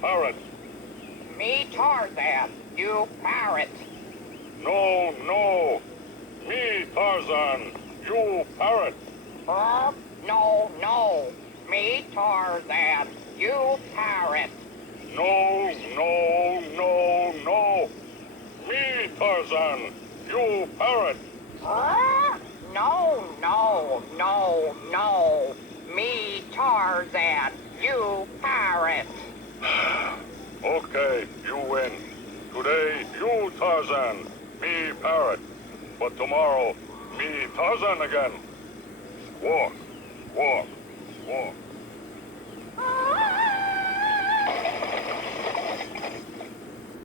Parrot. Me Tarzan, you parrot. No, no. Me, Tarzan. You, Parrot. No, no. Me Tarzan, you parrot. No, no, no, no. Me, Tarzan. You, Parrot. No, no, no, no. Me Tarzan, you parrot. Okay, you win. Today, you, Tarzan. Me, Parrot. But tomorrow, me, Tarzan again. Walk, walk, walk.